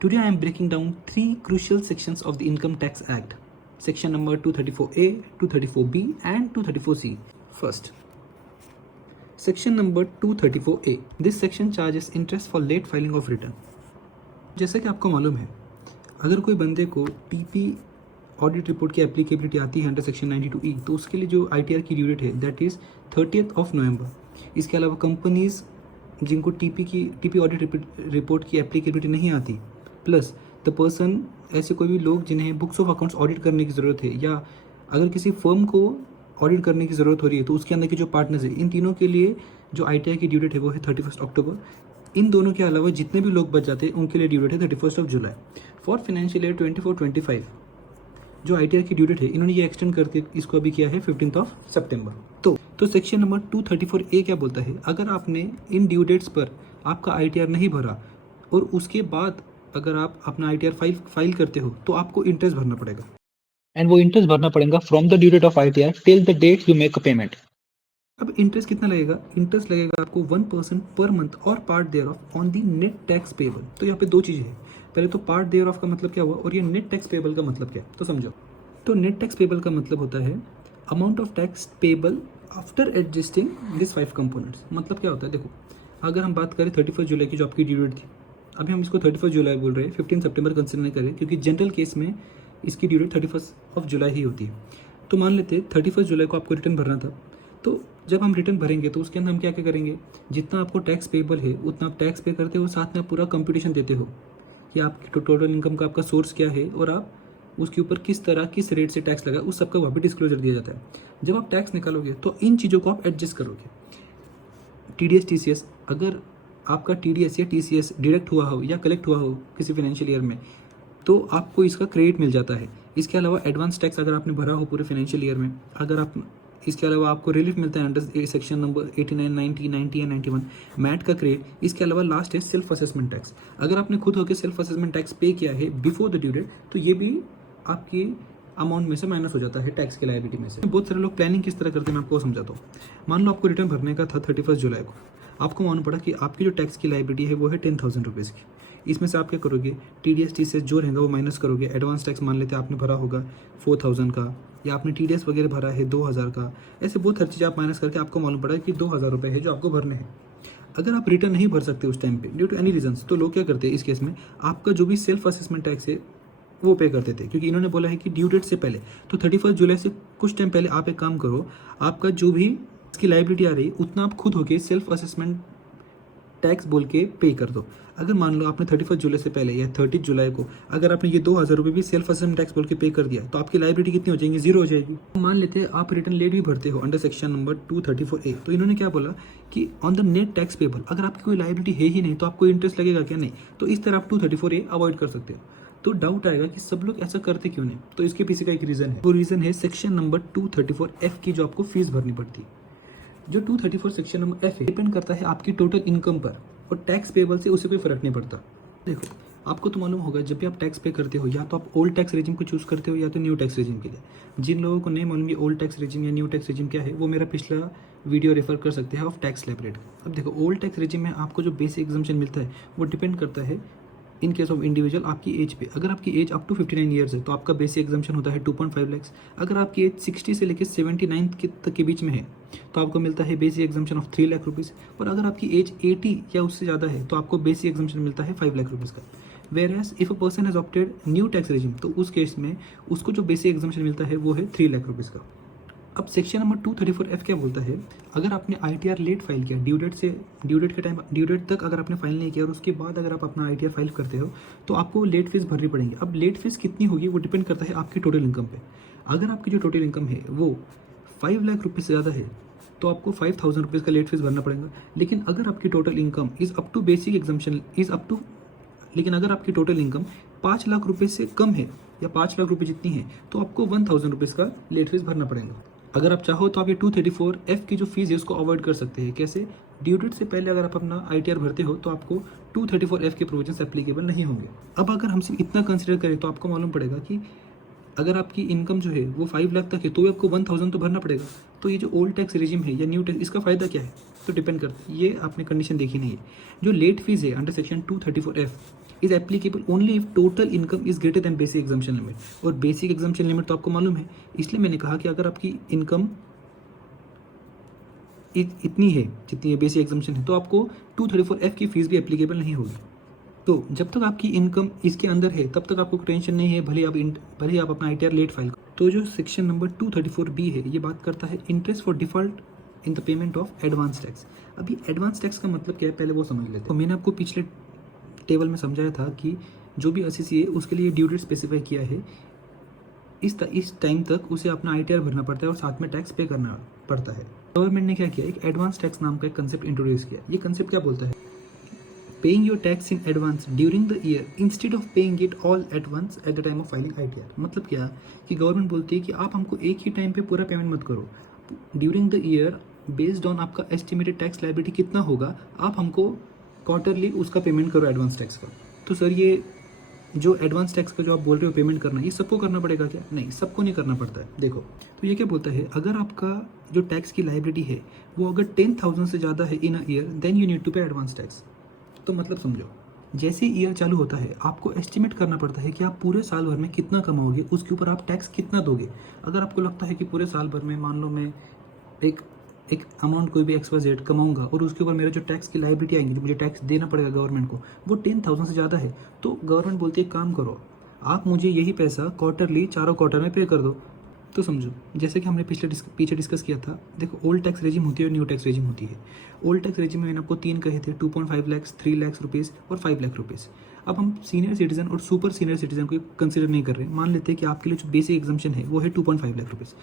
Today I am breaking down three crucial sections of the Income Tax Act. Section number 234A, 234B and 234C. First, section number 234A. This section charges interest for late filing of return. जैसा कि आपको मालूम है, अगर कोई बंदे को TP audit report की एप्लीकेबिलिटी आती है अंडर सेक्शन 92E, तो उसके लिए जो ITR की ड्यू डेट है दैट इज़ 30th नवंबर। इसके अलावा कंपनीज जिनको टीपी ऑडिट रिपोर्ट की एप्लीकेबिलिटी नहीं आती, प्लस द पर्सन, ऐसे कोई भी लोग जिन्हें बुक्स ऑफ अकाउंट्स ऑडिट करने की ज़रूरत है, या अगर किसी फर्म को ऑडिट करने की ज़रूरत हो रही है तो उसके अंदर के जो पार्टनर्स है, इन तीनों के लिए जो ITR की ड्यू डेट है वो है 31 अक्टूबर। इन दोनों के अलावा जितने भी लोग बच जाते हैं उनके लिए ड्यू डेट है 31 जुलाई। फॉर फाइनेंशियल ईयर 24-25 जो ITR की ड्यू डेट है, इन्होंने ये एक्सटेंड करके इसको अभी किया है 15 सितंबर। तो सेक्शन नंबर 234A क्या बोलता है, अगर आपने इन ड्यू डेट्स पर आपका ITR नहीं भरा और उसके बाद अगर आप अपना ITR फाइल करते हो तो आपको इंटरेस्ट भरना पड़ेगा, एंड वो इंटरेस्ट भरना पड़ेगा from the due date of ITR till the date you make a payment. अब इंटरेस्ट कितना लगेगा? इंटरेस्ट लगेगा आपको 1% पर मंथ और part thereof on the net tax payable. तो यहाँ पे दो चीज़ें हैं, पहले तो पार्ट देयर ऑफ का मतलब क्या हुआ और ये नेट टैक्स पेबल का मतलब क्या है, तो समझो। तो नेट टैक्स पेबल का मतलब होता है amount of tax payable after adjusting this 5 components. मतलब क्या होता है, देखो अगर हम बात करें 31 जुलाई की जो आपकी ड्यू डेट थी, अभी हम इसको 31 जुलाई बोल रहे हैं, 15 सितंबर कंसिडर नहीं करें क्योंकि जनरल केस में इसकी ड्यू डेट 31 जुलाई ही होती है। तो मान लेते 31 जुलाई को आपको रिटर्न भरना था, तो जब हम रिटर्न भरेंगे तो उसके अंदर हम क्या क्या करेंगे, जितना आपको टैक्स पेबल है उतना आप टैक्स पे करते हो, साथ में आप पूरा कंप्यूटेशन देते हो कि आपकी टोटल इनकम का आपका सोर्स क्या है और आप उसके ऊपर किस तरह किस रेट से टैक्स लगा, उस सबका वहाँ पे डिस्क्लोजर दिया जाता है। जब आप टैक्स निकालोगे तो इन चीज़ों को आप एडजस्ट करोगे। TDS TCS, अगर आपका TDS या TCS डिडक्ट हुआ हो या कलेक्ट हुआ हो किसी फाइनेंशियल ईयर में तो आपको इसका क्रेडिट मिल जाता है। इसके अलावा एडवांस टैक्स अगर आपने भरा हो पूरे फाइनेंशियल ईयर में, अगर आप इसके अलावा आपको रिलीफ मिलता है under section number 89, 90, 90 and 91 MAT का क्रेडिट। इसके अलावा लास्ट है सेल्फ असेसमेंट टैक्स। अगर आपने खुद होकर सेल्फ असेसमेंट टैक्स पे किया है बिफोर द ड्यू डेट तो ये भी आपकी अमाउंट में से माइनस हो जाता है टैक्स की लायबिलिटी में से। बहुत सारे लोग प्लानिंग किस तरह करते हैं मैं आपको समझाता हूँ। मान लो आपको रिटर्न भरने का था 31 जुलाई को, आपको मालूम पड़ा कि आपकी जो टैक्स की लायबिलिटी है वो है 10,000 रुपीज़ की। इसमें से आप क्या करोगे, TDS TCS जो रहेगा वो माइनस करोगे। एडवांस टैक्स मान लेते हैं आपने भरा होगा 4,000 का, या आपने TDS वगैरह भरा है 2,000 का, ऐसे बहुत हर चीज़ आप माइनस करके आपको मालूम पड़ा कि 2,000 रुपये है जो आपको भरने हैं। अगर आप रिटर्न नहीं भर सकते उस टाइम पे ड्यू टू एनी रीजंस, तो लोग क्या करते हैं इस केस में, आपका जो भी सेल्फ असेसमेंट टैक्स है वो पे करते थे, क्योंकि इन्होंने बोला है कि ड्यू डेट से पहले। तो 31 जुलाई से कुछ टाइम पहले आप एक काम करो, आपका जो भी इसकी लायबिलिटी आ रही है उतना आप खुद होके सेल्फ असेसमेंट टैक्स बोल के पे कर दो। अगर मान लो आपने 31 जुलाई से पहले या 30 जुलाई को अगर आपने ये 2,000 रुपये भी सेल्फ असेसमेंट टैक्स बोल के पे कर दिया तो आपकी लायबिलिटी कितनी हो जाएगी, 0 हो जाएगी। मान लेते हैं आप रिटर्न लेट भी भरते हो अंडर सेक्शन नंबर 234A, तो इन्होंने क्या बोला कि on the net tax payable अगर आपकी कोई लायबिलिटी है ही नहीं तो आपको इंटरेस्ट लगेगा क्या, नहीं, तो इस तरह आप 234A अवॉइड कर सकते हो। तो डाउट आएगा कि सब लोग ऐसा करते क्यों नहीं, तो इसके पीछे का एक रीज़न है। वो रीज़न है सेक्शन नंबर 234F की जो आपको फीस भरनी पड़ती है। जो 234 सेक्शन नंबर F है डिपेंड करता है आपकी टोटल इनकम पर, और टैक्स पेबल से उसे कोई फर्क नहीं पड़ता। देखो आपको तो मालूम होगा जब भी आप टैक्स पे करते हो या तो आप ओल्ड टैक्स रेजिम को चूज़ करते हो या तो न्यू टैक्स रेजिम के लिए। जिन लोगों को नहीं मालूम ये ओल्ड टैक्स रेजिम या न्यू टैक्स रेजिम क्या है, वो मेरा पिछला वीडियो रेफर कर सकते हैं ऑफ टैक्स स्लैब। अब देखो ओल्ड टैक्स रेजिम में आपको जो बेसिक एग्जम्पशन मिलता है वो डिपेंड करता है इन केस ऑफ इंडिविजुअल आपकी एज पे। अगर आपकी एज अप टू 59 ईयर्स है तो आपका बेसिक एग्जम्पशन होता है 2.5 लाख। अगर आपकी एज 60 से लेकर 79 तक के बीच में है तो आपको मिलता है basic exemption of 3 lakh rupees. और अगर आपकी एज 80 या उससे ज़्यादा है तो आपको बेसिक एग्जम्पशन मिलता है 5 लाख रुपीज़ का। Whereas if a person has opted new tax regime तो उस केस में उसको जो बेसिक एग्जम्पशन मिलता है वो है 3 लाख रुपीज़ का। अब सेक्शन नंबर 234F क्या बोलता है, अगर आपने ITR लेट फाइल किया ड्यू डेट तक अगर आपने फाइल नहीं किया और उसके बाद अगर आप अपना ITR फाइल करते हो तो आपको लेट फीस भरनी पड़ेगी। अब लेट फीस कितनी होगी वो डिपेंड करता है आपकी टोटल इनकम पे। अगर आपकी जो टोटल इनकम है वो 5 लाख रुपये से ज़्यादा है तो आपको 5,000 रुपीज़ का लेट फीस भरना पड़ेगा। लेकिन अगर आपकी total income is up to basic exemption लेकिन अगर आपकी टोटल इनकम 5 लाख रुपये से कम है या 5 लाख रुपये जितनी है तो आपको 1,000 रुपीज़ का लेट फीस भरना पड़ेगा। अगर आप चाहो तो आप ये 234F की जो फीस है उसको अवॉइड कर सकते हैं। कैसे, ड्यू डेट से पहले अगर आप अपना ITR भरते हो तो आपको 234F के प्रोविजंस एप्लीकेबल नहीं होंगे। अब अगर हम सिर्फ इतना कंसिडर करें तो आपको मालूम पड़ेगा कि अगर आपकी इनकम जो है वो 5 लाख तक है तो आपको 1,000 तो भरना पड़ेगा। तो ये जो ओल्ड टैक्स रेजिम है या न्यू टैक्स, इसका फ़ायदा क्या है, तो डिपेंड करता है, ये आपने कंडीशन देखी नहीं है। जो लेट फीस है under section 234F is applicable only if total income is greater than basic exemption limit. और बेसिक एग्जाम्पशन लिमिट तो आपको मालूम है, इसलिए मैंने कहा कि अगर आपकी इनकम इतनी है जितनी बेसिक एग्जाम्पशन है तो आपको 234F की फीस भी एप्लीकेबल नहीं होगी। तो जब तक आपकी इनकम इसके अंदर है तब तक आपको टेंशन नहीं है, भले ही आप अपना ITR लेट फाइल करो। तो जो सेक्शन नंबर 234B है ये बात करता है interest for default in the payment of advance tax. अभी एडवांस टैक्स का मतलब क्या है पहले वो समझ लेते हैं। तो मैंने आपको पिछले टेबल में समझाया था कि जो भी SEC है उसके लिए ड्यू डेट स्पेसिफाई किया है, इस टाइम तक उसे अपना ITR भरना पड़ता है और साथ में टैक्स पे करना पड़ता है। गवर्नमेंट ने क्या किया, एक एडवांस टैक्स नाम का एक कंसेप्ट इंट्रोड्यूस किया। ये कंसेप्ट क्या बोलता है, paying your tax in advance during the year instead of paying it all at once at the time of filing ITR। मतलब क्या कि गवर्नमेंट बोलती है कि आप हमको एक ही टाइम पे पूरा पेमेंट मत करो, during the year based on आपका एस्टिमेटेड टैक्स लायबिलिटी कितना होगा आप हमको क्वार्टरली उसका पेमेंट करो एडवांस टैक्स का। तो सर ये जो एडवांस टैक्स का जो आप बोल रहे हो पेमेंट करना, ये सबको करना पड़ेगा क्या? नहीं, सबको नहीं करना पड़ता है। देखो तो ये क्या बोलता है, अगर आपका जो टैक्स की लायबिलिटी है वो अगर 10,000 से ज़्यादा है in a year then you need to pay advance tax. तो मतलब समझो, जैसे ईयर चालू होता है आपको एस्टिमेट करना पड़ता है कि आप पूरे साल भर में कितना कमाओगे, उसके ऊपर आप टैक्स कितना दोगे। अगर आपको लगता है कि पूरे साल भर में मान लो मैं एक अमाउंट कोई भी XYZ कमाऊंगा और उसके ऊपर मेरा जो टैक्स की लायबिलिटी आएंगी, जो मुझे टैक्स देना पड़ेगा गवर्नमेंट को, वो 10,000 से ज़्यादा है, तो गवर्नमेंट बोलती है काम करो, आप मुझे यही पैसा क्वार्टरली चारों क्वार्टर में पे कर दो। तो समझो जैसे कि हमने पीछे डिस्कस किया था, देखो ओल्ड टैक्स रेजिम होती है और न्यू टैक्स रेजिम होती है। ओल्ड टैक्स रेजिम में मैंने आपको 3 कहे थे, 2.5 लाख, 3 लाख रुपीज़ और 5 लाख रुपीज़। अब हम सीनियर सिटीजन और सुपर सीनियर सिटीजन को कंसिडर नहीं कर रहे, मान लेते हैं कि आपके लिए जो बेसिक एग्जाम्पशन है वो है 2.5 लाख रुपीज़।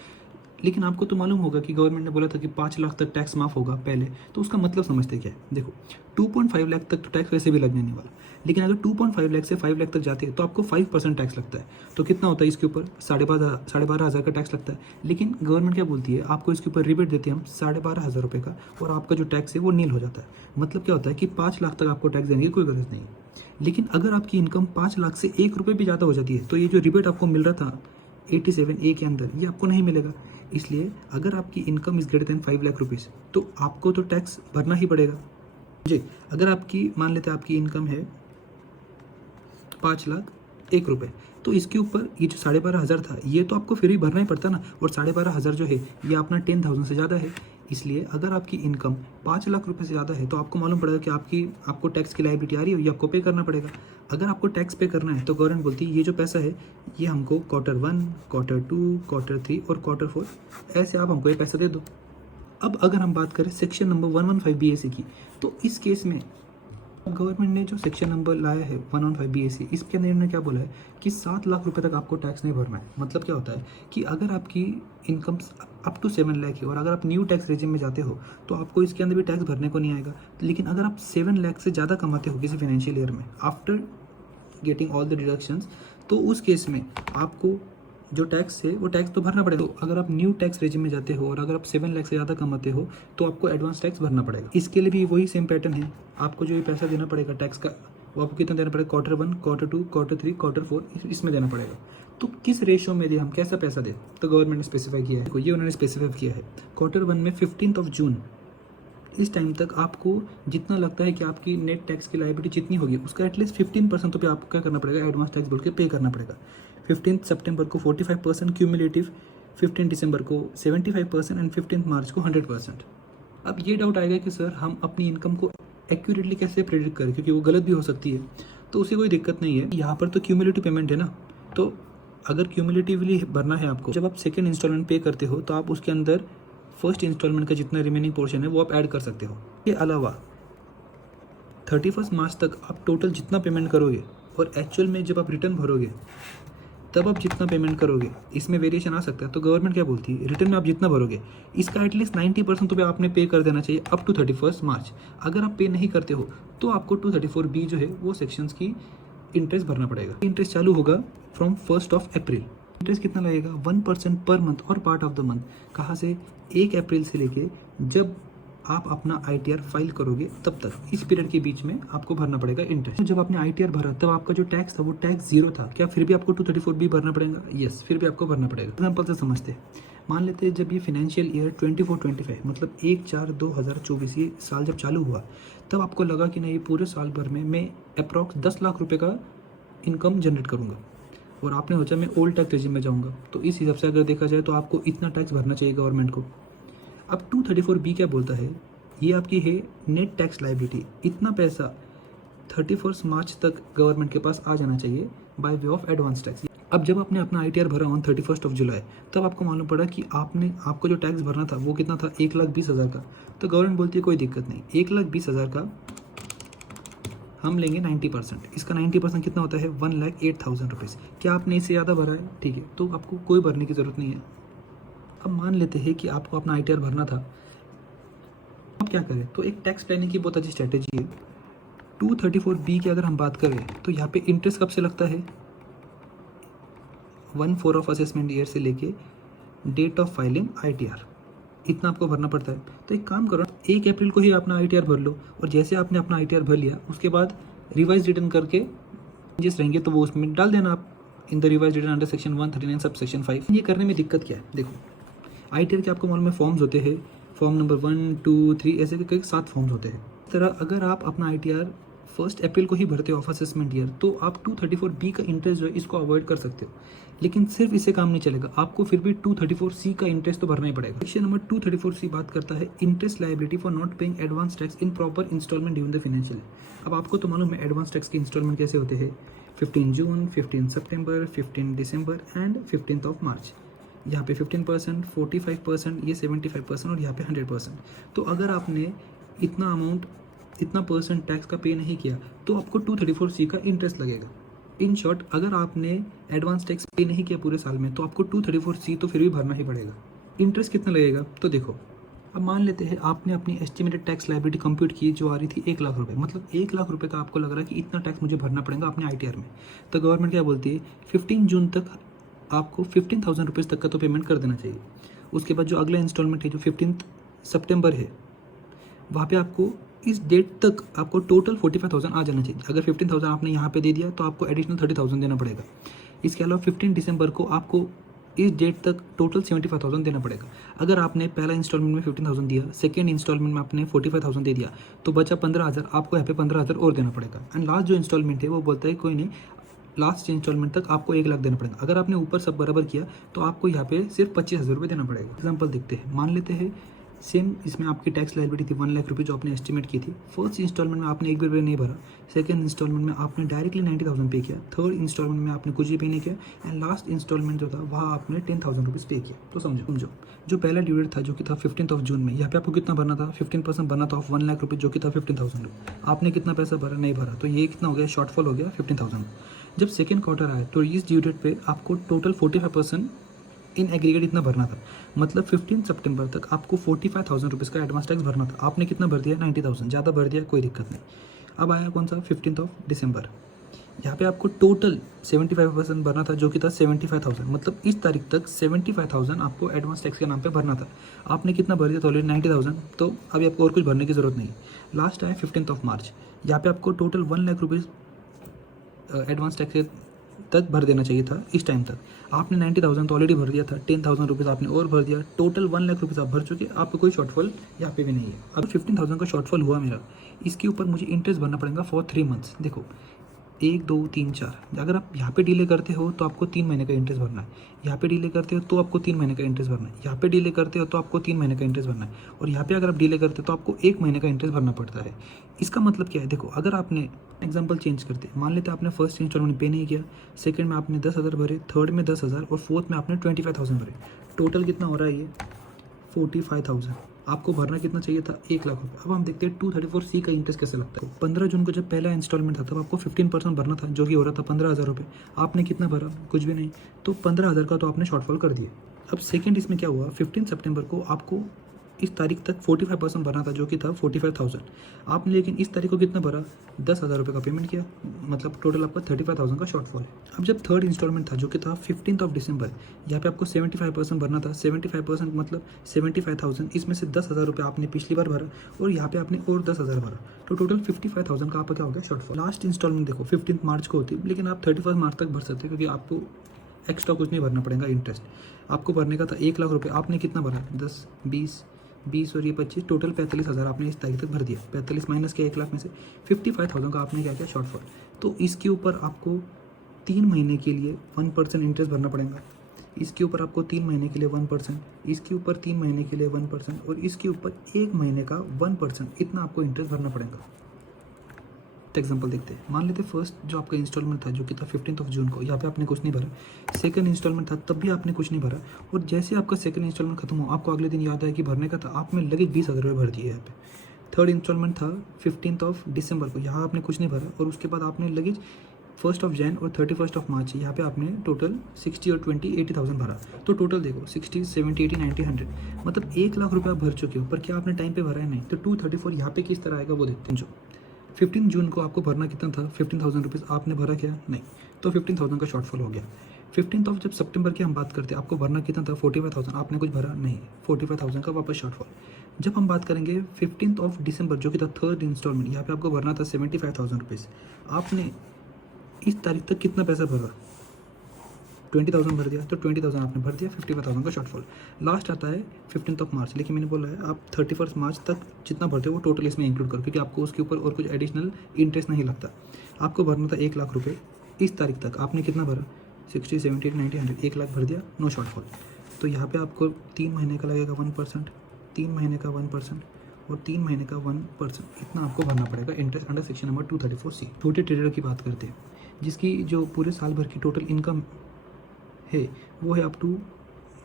लेकिन आपको तो मालूम होगा कि गवर्नमेंट ने बोला था कि 5 लाख तक टैक्स माफ़ होगा पहले, तो उसका मतलब समझते क्या है। देखो 2.5 लाख तक तो टैक्स वैसे भी लगने नहीं वाला, लेकिन अगर 2.5 लाख से 5 लाख तक जाते हैं तो आपको 5% टैक्स लगता है। तो कितना होता है इसके ऊपर 12,500 का टैक्स लगता है। लेकिन गवर्नमेंट क्या बोलती है, आपको इसके ऊपर रिबेट देते हैं हम 12,500 रुपये का, और आपका जो टैक्स है वो नील हो जाता है। मतलब क्या होता है कि 5 लाख तक आपको टैक्स देने की कोई गरज नहीं है। लेकिन अगर आपकी इनकम 5 लाख से 1 रुपये भी ज़्यादा हो जाती है तो ये जो रिबेट आपको मिल रहा था 87A के अंदर, ये आपको नहीं मिलेगा। इसलिए अगर आपकी income is greater than 5 lakh rupees तो आपको तो टैक्स भरना ही पड़ेगा जी। अगर आपकी मान लेते हैं आपकी इनकम है 5,01,000 रुपये, तो इसके ऊपर ये जो 12,500 था ये तो आपको फिर भी भरना ही पड़ता ना, और 12,500 जो है ये अपना 10,000 से ज़्यादा है। इसलिए अगर आपकी इनकम 5 लाख रुपए से ज़्यादा है तो आपको मालूम पड़ेगा कि आपको टैक्स की लायबिलिटी आ रही है, ये आपको पे करना पड़ेगा। अगर आपको टैक्स पे करना है तो गवर्नमेंट बोलती है ये जो पैसा है ये हमको Q1, Q2, Q3 और Q4 ऐसे आप हमको ये पैसा दे दो। अब अगर हम बात करें सेक्शन नंबर 115BAC की, तो इस केस में गवर्नमेंट ने जो सेक्शन नंबर लाया है 115BAC, इसके अंदर इन्होंने क्या बोला है कि 7 लाख रुपए तक आपको टैक्स नहीं भरना है। मतलब क्या होता है कि अगर आपकी इनकम अप टू 7 लाख है और अगर आप न्यू टैक्स रेजिम में जाते हो तो आपको इसके अंदर भी टैक्स भरने को नहीं आएगा। लेकिन अगर आप 7 लाख से ज़्यादा कमाते हो किसी फाइनेंशियल ईयर में after getting all the deductions, तो उस केस में आपको जो टैक्स है वो टैक्स तो भरना पड़ेगा। तो अगर आप न्यू टैक्स रेजिम में जाते हो और अगर आप 7 लाख से ज़्यादा कमाते हो तो आपको एडवांस टैक्स भरना पड़ेगा। इसके लिए भी वही सेम पैटर्न है, आपको जो ये पैसा देना पड़ेगा टैक्स का वो आपको कितना देना पड़ेगा, Q1, Q2, Q3, Q4 इसमें देना पड़ेगा। तो किस रेशियो में दे, हम कैसा पैसा दे, तो गवर्नमेंट ने स्पेसिफाई किया है, ये उन्होंने स्पेसिफाई किया है Q1 में 15 जून इस टाइम तक आपको जितना लगता है कि आपकी नेट टैक्स की लायबिलिटी जितनी होगी उसका एटलीस्ट 15% तो पे आपको क्या करना पड़ेगा, एडवांस टैक्स बोल के पे करना पड़ेगा। 15 सितंबर को 45% क्यूमुलेटिव, 15 दिसंबर को 75% एंड 15 मार्च को 100%। अब ये डाउट आएगा कि सर हम अपनी इनकम को एक्यूरेटली कैसे प्रेडिक्ट करें, क्योंकि वो गलत भी हो सकती है। तो उसे कोई दिक्कत नहीं है, यहाँ पर तो क्यूमुलेटिव पेमेंट है ना, तो अगर क्यूमुलेटिवली भरना है आपको, जब आप सेकेंड इंस्टॉलमेंट पे करते हो तो आप उसके अंदर फर्स्ट इंस्टॉलमेंट का जितना रिमेनिंग पोर्शन है वो आप ऐड कर सकते हो। इसके अलावा 31 मार्च तक आप टोटल जितना पेमेंट करोगे और एक्चुअल में जब आप रिटर्न भरोगे तब आप जितना पेमेंट करोगे इसमें वेरिएशन आ सकता है। तो गवर्नमेंट क्या बोलती है, रिटर्न में आप जितना भरोगे इसका एटलीस्ट 90% तो पे आपने पे कर देना चाहिए अप टू 31 मार्च। अगर आप पे नहीं करते हो तो आपको 234B जो है वो सेक्शंस की इंटरेस्ट भरना पड़ेगा। इंटरेस्ट चालू होगा फ्रॉम 1 अप्रैल। इंटरेस्ट कितना लगेगा, 1% पर मंथ और पार्ट ऑफ द मंथ। कहाँ से, 1 अप्रैल से लेके जब आप अपना ITR फाइल करोगे तब तक, इस पीरियड के बीच में आपको भरना पड़ेगा इंटरेस्ट। जब आपने ITR भरा तब आपका जो टैक्स था वो टैक्स 0 था, क्या फिर भी आपको 234B भरना पड़ेगा? यस, फिर भी आपको भरना पड़ेगा। एग्जाम्पल से समझते हैं, मान लेते हैं जब ये फाइनेंशियल ईयर 24-25 मतलब 1/4/2024 ये साल जब चालू हुआ, तब आपको लगा कि नहीं, पूरे साल भर में मैं अप्रॉक्स 10 लाख रुपए का इनकम जनरेट करूँगा, और आपने सोचा मैं ओल्ड टैक्स रेजिम में जाऊँगा। तो इस हिसाब से अगर देखा जाए तो आपको इतना टैक्स भरना चाहिए गवर्नमेंट को। अब 234B क्या बोलता है, ये आपकी है नेट टैक्स लायबिलिटी। इतना पैसा 31 मार्च तक गवर्नमेंट के पास आ जाना चाहिए by way of advance tax. अब जब आपने अपना ITR भरा ऑन 31 जुलाई, तब आपको मालूम पड़ा कि आपको जो टैक्स भरना था वो कितना था, 1,20,000 का। तो गवर्नमेंट बोलती है कोई दिक्कत नहीं, 1,20,000 का हम लेंगे 90%। इसका 90% कितना होता है, 1,08,000 रुपीज़। क्या आपने इससे ज़्यादा भरा है, ठीक है, तो आपको कोई भरने की ज़रूरत नहीं है। अब मान लेते हैं कि आपको अपना ITR भरना था, अब क्या करें, तो एक टैक्स प्लानिंग की बहुत अच्छी स्ट्रैटेजी है। 234B की अगर हम बात करें तो यहाँ पे इंटरेस्ट कब से लगता है, 1/4 ऑफ असेसमेंट ईयर से लेके डेट ऑफ फाइलिंग ITR, इतना आपको भरना पड़ता है। तो एक काम करो, 1 अप्रैल को ही अपना ITR भर लो, और जैसे आपने अपना ITR भर लिया उसके बाद रिवाइज रिटर्न करके चेंजेस रहेंगे तो वो उसमें डाल देना आप, in the revise return under section 139 sub section 5। ये करने में दिक्कत क्या है, देखो ITR के आपको मालूम है फॉर्म्स होते हैं, फॉर्म नंबर 1, 2, 3 ऐसे कई 7 फॉर्म्स होते हैं। इस तरह अगर आप अपना ITR 1 अप्रैल को ही भरते हो ऑफ असेसमेंट ईयर, तो आप 234B का इंटरेस्ट जो है इसको अवॉइड कर सकते हो। लेकिन सिर्फ इससे काम नहीं चलेगा, आपको फिर भी 234C का इंटरेस्ट तो भरना ही पड़ेगा। सेक्शन नंबर 234C बात करता है interest liability for not paying advance tax in proper instalment during the financial. अब आपको तो मालूम है एडवांस टैक्स के इंस्टॉलमेंट कैसे होते हैं, 15 जून, 15 सितंबर, 15 दिसंबर एंड 15 ऑफ मार्च। यहाँ पे 15%, 45%, ये 75% और यहाँ पे 100%। तो अगर आपने इतना अमाउंट, इतना परसेंट टैक्स का पे नहीं किया तो आपको 234C का इंटरेस्ट लगेगा। इन शॉर्ट, अगर आपने एडवांस टैक्स पे नहीं किया पूरे साल में तो आपको 234C तो फिर भी भरना ही पड़ेगा। इंटरेस्ट कितना लगेगा, तो देखो, अब मान लेते हैं आपने अपनी एस्टिमेटेड टैक्स लायबिलिटी कंप्यूट की जो आ रही थी 1 लाख रुपए, मतलब 1 लाख रुपए का आपको लग रहा है कि इतना टैक्स मुझे भरना पड़ेगा अपने ITR में। तो गवर्नमेंट क्या बोलती है, 15 जून तक आपको 15,000 रुपीज़ तक का तो पेमेंट कर देना चाहिए। उसके बाद जो अगला इंस्टॉलमेंट है जो 15 सितंबर है, वहाँ पे आपको इस डेट तक आपको टोटल 45,000 आ जाना चाहिए। अगर 15,000 आपने यहाँ पे दे दिया तो आपको एडिशनल 30,000 देना पड़ेगा। इसके अलावा 15 दिसंबर को आपको इस डेट तक टोटल 75,000 देना पड़ेगा। अगर आपने पहला इंस्टॉलमेंट में 15,000 दिया, सेकेंड इंस्टॉलमेंट में आपने 45,000 दे दिया, तो बचा 15,000, आपको यहाँ पे 15,000 और देना पड़ेगा। एंड लास्ट जो इंस्टॉलमेंट है वो बोलता है कोई नहीं, लास्ट इंस्टॉलमेंट तक आपको 1 लाख देना पड़ेगा। अगर आपने ऊपर सब बराबर किया तो आपको यहाँ पे सिर्फ 25,000 रुपये देना पड़ेगा। एग्जाम्पल देखते हैं, मान लेते हैं सेम इसमें आपकी टैक्स लायबिलिटी थी 1 लाख रुपये जो आपने एस्टिमेट की थी। फर्स्ट इंस्टॉलमेंट में आपने 1 भी रुपये नहीं भरा, सेकंड इंस्टॉलमेंट में आपने डायरेक्टली 90,000 पे किया, थर्ड इंस्टॉलमेंट में आपने कुछ भी पे नहीं किया, एंड लास्ट इंस्टॉलमेंट जो था वहाँ आपने 10,000 रुपीज़ पे किया। तो समझो जो पहला ड्यू डेट था जो कि था 15 जून में, यहाँ पे आपको कितना भरना था, 15% भरना था ऑफ 1 लाख रुपये जो कि था 15,000 रुपये। आपने कितना पैसा भरा, नहीं भरा, तो ये कितना हो गया, शॉर्टफॉल हो गया 15,000। जब सेकेंड क्वार्टर आया तो इस ड्यू डेट पे आपको टोटल 45% इन एग्रीगेट इतना भरना था, मतलब 15 सितंबर तक आपको 45,000 रुपीज़ का एडवांस टैक्स भरना था। आपने कितना भर दिया, 90,000, ज़्यादा भर दिया, कोई दिक्कत नहीं। अब आया कौन सा, 15 दिसंबर, यहाँ पे आपको टोटल 75% भरना था जो कि था 75,000, मतलब इस तारीख तक 75,000 आपको एडवांस टैक्स के नाम पे भरना था। आपने कितना भर दिया, तो ऑलरेडी 90,000, तो अभी आपको और कुछ भरने की ज़रूरत नहीं। लास्ट आया 15 मार्च, यहाँ पे आपको total 1 lakh rupees advance tax तक भर देना चाहिए था। इस टाइम तक आपने 90,000 तो ऑलरेडी भर दिया था, 10,000 रुपीज़ आपने और भर दिया, टोटल 1 लाख रुपीज़ आप भर चुके, आपको कोई शॉर्टफॉल यहाँ पे भी नहीं है। अब 15,000 का शॉर्टफॉल हुआ मेरा, इसके ऊपर मुझे इंटरेस्ट भरना पड़ेगा फॉर 3 मंथ्स। देखो 1, 2, 3, 4, अगर आप यहाँ पे डिले करते हो तो आपको 3 महीने का इंटरेस्ट भरना है, यहाँ पे डिले करते हो तो आपको 3 महीने का इंटरेस्ट भरना है, यहाँ पे डिले करते हो तो आपको 3 महीने का इंटरेस्ट भरना है, और यहाँ पे अगर आप डिले करते हो तो आपको 1 महीने का इंटरेस्ट भरना पड़ता है। इसका मतलब क्या है, देखो अगर आपने एग्जांपल चेंज करते, मान लेते आपने फर्स्ट इंस्टॉलमेंट पे नहीं किया, सेकंड में आपने 10,000 भरे, थर्ड में 10,000 और फोर्थ में आपने 25,000 भरे, टोटल कितना हो रहा है ये 45,000। आपको भरना कितना चाहिए था, 1 लाख रुपये। अब हम देखते हैं 234C का इंटरेस्ट कैसे लगता है। 15 जून को जब पहला इंस्टॉलमेंट था तब आपको 15% भरना था जो कि हो रहा था 15,000 रुपये। आपने कितना भरा, कुछ भी नहीं, तो 15,000 का तो आपने शॉर्टफॉल कर दिया। अब सेकेंड इसमें क्या हुआ, 15 सितंबर को आपको इस तारीख तक 45% भरना था जो कि था 45,000। आपने लेकिन इस तारीख को कितना भरा, 10,000 रुपये का पेमेंट किया, मतलब टोटल आपका 35,000 का शॉर्टफॉल है। अब जब थर्ड इंस्टॉलमेंट था जो कि था 15 दिसंबर, यहाँ पे आपको 75% भरना था, 75% मतलब 75,000, इसमें से 10,000 रुपये आपने पिछली बार भरा और यहाँ पे आपने और 10,000 भरा, तो टोटल 55,000 का आपका क्या हो गया, शॉर्टफॉल। लास्ट इंस्टॉलमेंट देखो 15 मार्च को होती, लेकिन आप 31 मार्च तक भर सकते हैं क्योंकि आपको एक्स्ट्रा कुछ नहीं भरना पड़ेगा इंटरेस्ट। आपको भरने का था 1 लाख रुपये, आपने कितना भरा, 10, 20 और ये 25, टोटल 45,000 आपने इस तारीख तक भर दिया। 45 माइनस किया 1 लाख में से, 55,000 का आपने क्या किया, शॉर्टफॉल। तो इसके ऊपर आपको 3 महीने के लिए 1% इंटरेस्ट भरना पड़ेगा, इसके ऊपर आपको 3 महीने के लिए 1%, इसके ऊपर 3 महीने के लिए 1% और इसके ऊपर 1 महीने का 1%, इतना आपको इंटरेस्ट भरना पड़ेगा। एग्जाम्पल देखते हैं। मान लेते फर्स्ट जो आपका इंस्टॉलमेंट था जो कि था 15 जून को, यहाँ पे आपने कुछ नहीं भरा। सेकंड इंस्टॉलमेंट था तब भी आपने कुछ नहीं भरा, और जैसे आपका सेकंड इंस्टॉलमेंट खत्म हो आपको अगले दिन याद आया कि भरने का था, आपने लगे 20,000 रुपये भर दिए यहाँ पे। थर्ड इंस्टॉलमेंट था 15 दिसंबर को, यहाँ आपने कुछ नहीं भरा, और उसके बाद आपने लगे 1 जनवरी और 31 मार्च, यहाँ पे आपने टोटल 60 और 20 80,000 भरा। तो टोटल देखो 60, 70, 80, 90, 100, मतलब 1 लाख रुपये आप भर चुके हो, पर क्या आपने टाइम पे भरा है, नहीं। तो 234 यहाँ पे किस तरह आएगा वो देखते हैं। जो 15 जून को आपको भरना कितना था, 15,000 रुपीज़, आपने भरा क्या, नहीं। तो 15,000 का शॉर्टफॉल हो गया। 15 जब सितंबर की हम बात करते हैं, आपको भरना कितना था, 45,000, आपने कुछ भरा नहीं, 45,000 का वापस शॉर्टफॉल। जब हम बात करेंगे 15 दिसंबर जो कि था थर्ड इंस्टॉलमेंट, यहाँ पे आपको भरना था 75,000 रुपीज़, आपने इस तारीख तक कितना पैसा भरा, 20,000 भर दिया। तो 20,000 आपने भर दिया, 55,000 का शॉर्टफॉल। लास्ट आता है 15 मार्च, लेकिन मैंने बोला है आप 31 मार्च तक जितना भरते हो वो टोटल इसमें इंक्लूड करो, क्योंकि आपको उसके ऊपर और कुछ एडिशनल इंटरेस्ट नहीं लगता। आपको भरना था 1 लाख रुपये, इस तारीख तक आपने कितना भरा, 60, 70, 90, 100, 1 लाख भर दिया, नो शॉर्टफॉल। तो यहाँ पे आपको 3 महीने का लगेगा 1%, 3 महीने का 1% और 3 महीने का 1%, इतना आपको भरना पड़ेगा interest under section number 234C। छोटे ट्रेडर की बात करते हैं जिसकी जो पूरे साल भर की टोटल इनकम है वो है अप टू,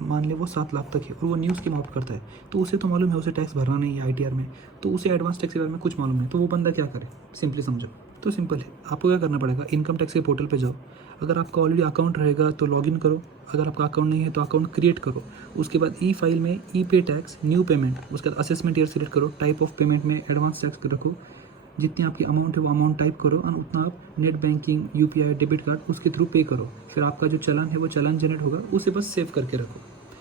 मान ले वो 7 लाख तक है, और वो न्यूज़ की ऑप्ट करता है, तो उसे तो मालूम है उसे टैक्स भरना नहीं है ITR में, तो उसे एडवांस टैक्स के बारे में कुछ मालूम नहीं, तो वो बंदा क्या करे, सिंपली समझो। तो सिंपल है, आपको क्या करना पड़ेगा, इनकम टैक्स के पोर्टल पे जाओ, अगर आपका ऑलरेडी अकाउंट रहेगा तो लॉगिन करो, अगर आपका अकाउंट नहीं है तो अकाउंट क्रिएट करो। उसके बाद ई फाइल में ई पे टैक्स न्यू पेमेंट, उसके बाद असेसमेंट ईयर सिलेक्ट करो, टाइप ऑफ पेमेंट में एडवांस टैक्स रखो, जितनी आपकी अमाउंट है वो अमाउंट टाइप करो, और उतना आप net banking UPI debit card उसके थ्रू पे करो। फिर आपका जो चालान है वो चालान जनरेट होगा, उसे बस सेव करके रखो।